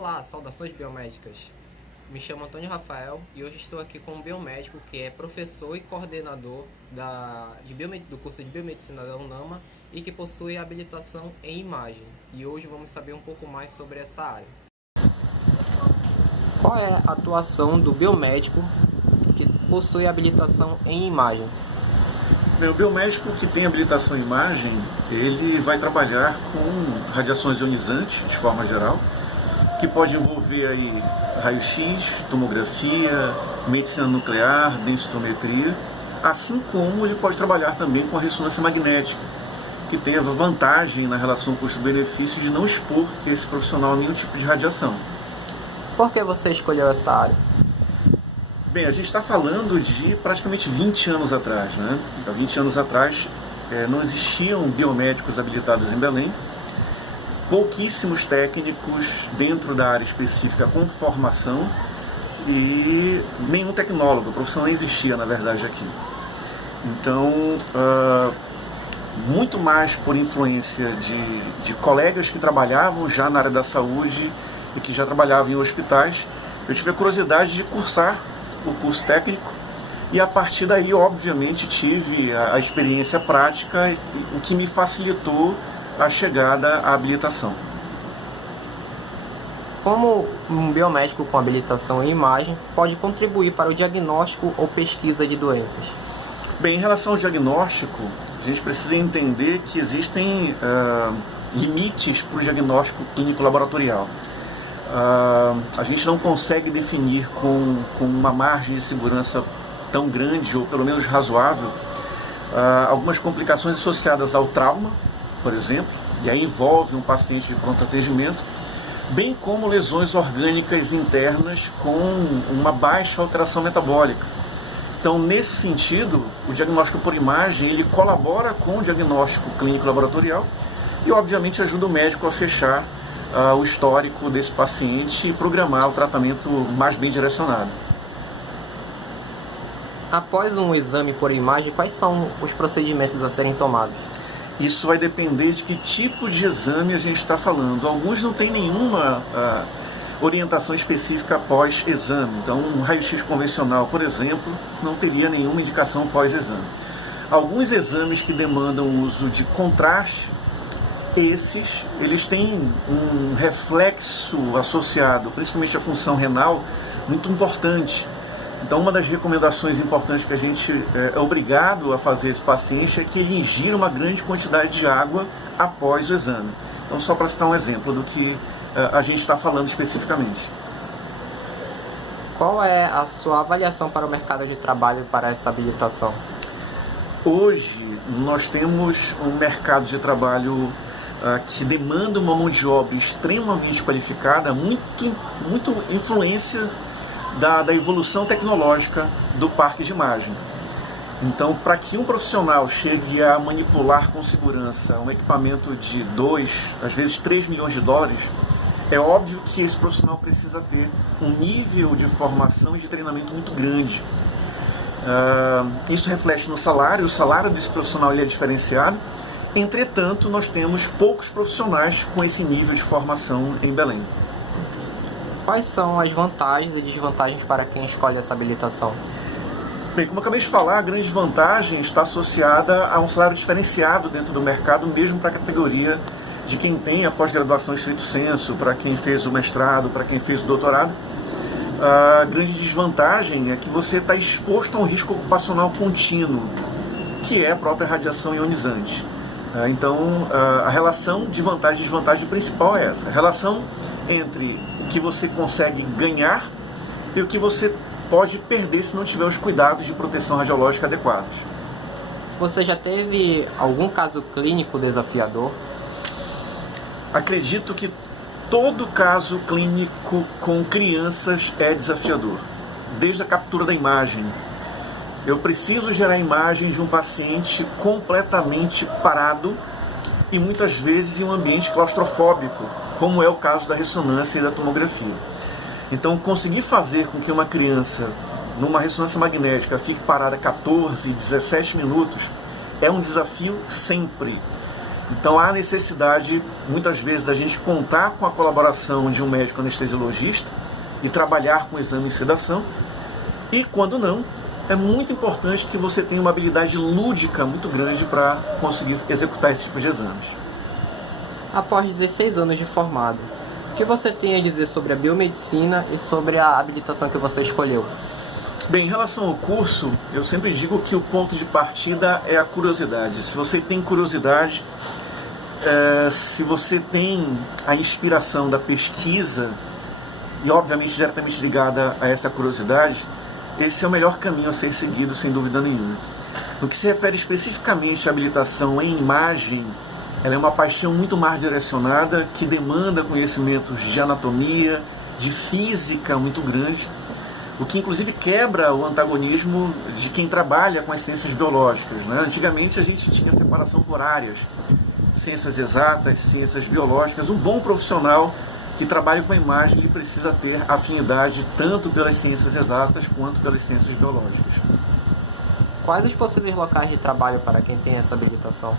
Olá, saudações biomédicas. Me chamo Antônio Rafael e hoje estou aqui com um biomédico que é professor e coordenador do curso de Biomedicina da UNAMA e que possui habilitação em imagem. E hoje vamos saber um pouco mais sobre essa área. Qual é a atuação do biomédico que possui habilitação em imagem? O biomédico que tem habilitação em imagem, ele vai trabalhar com radiações ionizantes, de forma geral, que pode envolver aí raio-x, tomografia, medicina nuclear, densitometria, assim como ele pode trabalhar também com a ressonância magnética, que tem a vantagem na relação custo-benefício de não expor esse profissional a nenhum tipo de radiação. Por que você escolheu essa área? Bem, a gente está falando de praticamente 20 anos atrás, né? Há 20 anos atrás não existiam biomédicos habilitados em Belém, pouquíssimos técnicos dentro da área específica com formação e nenhum tecnólogo, a profissão nem existia, na verdade, aqui. Então, muito mais por influência de colegas que trabalhavam já na área da saúde e que já trabalhavam em hospitais, eu tive a curiosidade de cursar o curso técnico e a partir daí, obviamente, tive a experiência prática, o que me facilitou a chegada à habilitação. Como um biomédico com habilitação em imagem pode contribuir para o diagnóstico ou pesquisa de doenças? Bem, em relação ao diagnóstico, a gente precisa entender que existem limites para o diagnóstico clínico laboratorial. A gente não consegue definir com uma margem de segurança tão grande, ou pelo menos razoável, algumas complicações associadas ao trauma, por exemplo, e aí envolve um paciente de pronto atendimento, bem como lesões orgânicas internas com uma baixa alteração metabólica. Então, nesse sentido, o diagnóstico por imagem, ele colabora com o diagnóstico clínico laboratorial e, obviamente, ajuda o médico a fechar o histórico desse paciente e programar o tratamento mais bem direcionado. Após um exame por imagem, quais são os procedimentos a serem tomados? Isso vai depender de que tipo de exame a gente está falando. Alguns não têm nenhuma orientação específica após exame. Então, um raio-x convencional, por exemplo, não teria nenhuma indicação pós-exame. Alguns exames que demandam o uso de contraste, eles têm um reflexo associado, principalmente à função renal, muito importante. Então, uma das recomendações importantes que a gente é obrigado a fazer esse paciente é que ele ingira uma grande quantidade de água após o exame. Então, só para citar um exemplo do que a gente está falando especificamente. Qual é a sua avaliação para o mercado de trabalho para essa habilitação? Hoje, nós temos um mercado de trabalho que demanda uma mão de obra extremamente qualificada, muito influência da evolução tecnológica do parque de imagem. Então, para que um profissional chegue a manipular com segurança um equipamento de 2, às vezes 3 milhões de dólares, é óbvio que esse profissional precisa ter um nível de formação e de treinamento muito grande. Isso reflete no salário, o salário desse profissional ele é diferenciado. Entretanto, nós temos poucos profissionais com esse nível de formação em Belém. Quais são as vantagens e desvantagens para quem escolhe essa habilitação? Bem, como eu acabei de falar, a grande vantagem está associada a um salário diferenciado dentro do mercado, mesmo para a categoria de quem tem a pós-graduação em stricto sensu, para quem fez o mestrado, para quem fez o doutorado. A grande desvantagem é que você está exposto a um risco ocupacional contínuo, que é a própria radiação ionizante. Então, a relação de vantagem e desvantagem principal é essa. A relação entre o que você consegue ganhar e o que você pode perder se não tiver os cuidados de proteção radiológica adequados. Você já teve algum caso clínico desafiador? Acredito que todo caso clínico com crianças é desafiador, desde a captura da imagem. Eu preciso gerar imagens de um paciente completamente parado e muitas vezes em um ambiente claustrofóbico, como é o caso da ressonância e da tomografia. Então, conseguir fazer com que uma criança, numa ressonância magnética, fique parada 14, 17 minutos, é um desafio sempre. Então há necessidade, muitas vezes, da gente contar com a colaboração de um médico anestesiologista e trabalhar com exame e sedação. E quando não, é muito importante que você tenha uma habilidade lúdica muito grande para conseguir executar esse tipo de exames. Após 16 anos de formado, o que você tem a dizer sobre a biomedicina e sobre a habilitação que você escolheu? Bem, em relação ao curso, eu sempre digo que o ponto de partida é a curiosidade. Se você tem curiosidade, se você tem a inspiração da pesquisa e obviamente diretamente ligada a essa curiosidade, esse é o melhor caminho a ser seguido, sem dúvida nenhuma. No que se refere especificamente à habilitação em imagem, ela é uma paixão muito mais direcionada, que demanda conhecimentos de anatomia, de física muito grande, o que inclusive quebra o antagonismo de quem trabalha com as ciências biológicas, né? Antigamente a gente tinha separação por áreas, ciências exatas, ciências biológicas. Um bom profissional que trabalha com a imagem, ele precisa ter afinidade tanto pelas ciências exatas quanto pelas ciências biológicas. Quais os possíveis locais de trabalho para quem tem essa habilitação?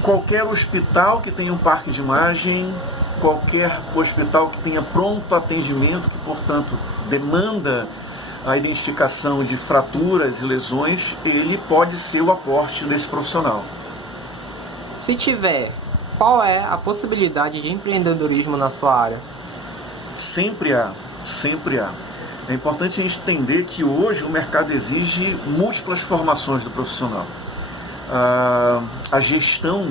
Qualquer hospital que tenha um parque de imagem, qualquer hospital que tenha pronto atendimento, que portanto demanda a identificação de fraturas e lesões, ele pode ser o aporte desse profissional. Se tiver, qual é a possibilidade de empreendedorismo na sua área? Sempre há, sempre há. É importante a gente entender que hoje o mercado exige múltiplas formações do profissional. A gestão,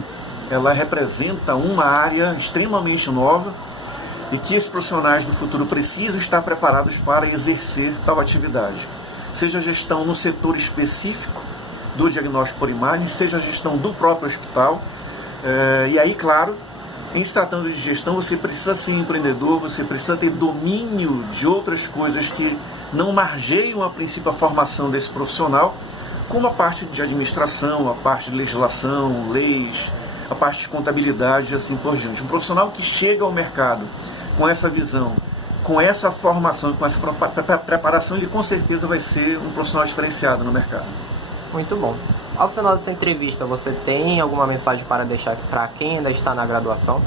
ela representa uma área extremamente nova e que esses profissionais do futuro precisam estar preparados para exercer tal atividade. Seja a gestão no setor específico do diagnóstico por imagem, seja a gestão do próprio hospital. E aí, claro, em se tratando de gestão, você precisa ser empreendedor, você precisa ter domínio de outras coisas que não margeiam a princípio a formação desse profissional, como a parte de administração, a parte de legislação, leis, a parte de contabilidade e assim por diante. Um profissional que chega ao mercado com essa visão, com essa formação, com essa preparação, ele com certeza vai ser um profissional diferenciado no mercado. Muito bom. Ao final dessa entrevista, você tem alguma mensagem para deixar para quem ainda está na graduação?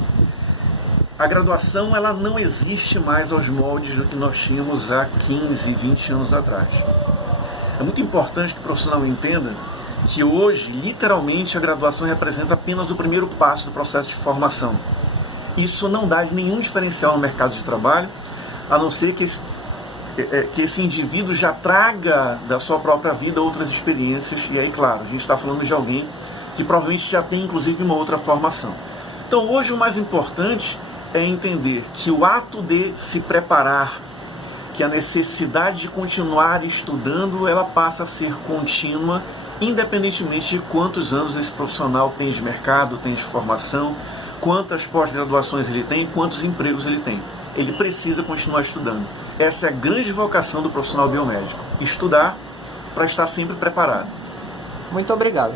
A graduação, ela não existe mais aos moldes do que nós tínhamos há 15, 20 anos atrás. É muito importante que o profissional entenda que hoje, literalmente, a graduação representa apenas o primeiro passo do processo de formação. Isso não dá nenhum diferencial no mercado de trabalho, a não ser que esse indivíduo já traga da sua própria vida outras experiências. E aí, claro, a gente está falando de alguém que provavelmente já tem, inclusive, uma outra formação. Então, hoje, o mais importante é entender que o ato de se preparar, que a necessidade de continuar estudando, ela passa a ser contínua, independentemente de quantos anos esse profissional tem de mercado, tem de formação, quantas pós-graduações ele tem, quantos empregos ele tem. Ele precisa continuar estudando. Essa é a grande vocação do profissional biomédico, estudar para estar sempre preparado. Muito obrigado.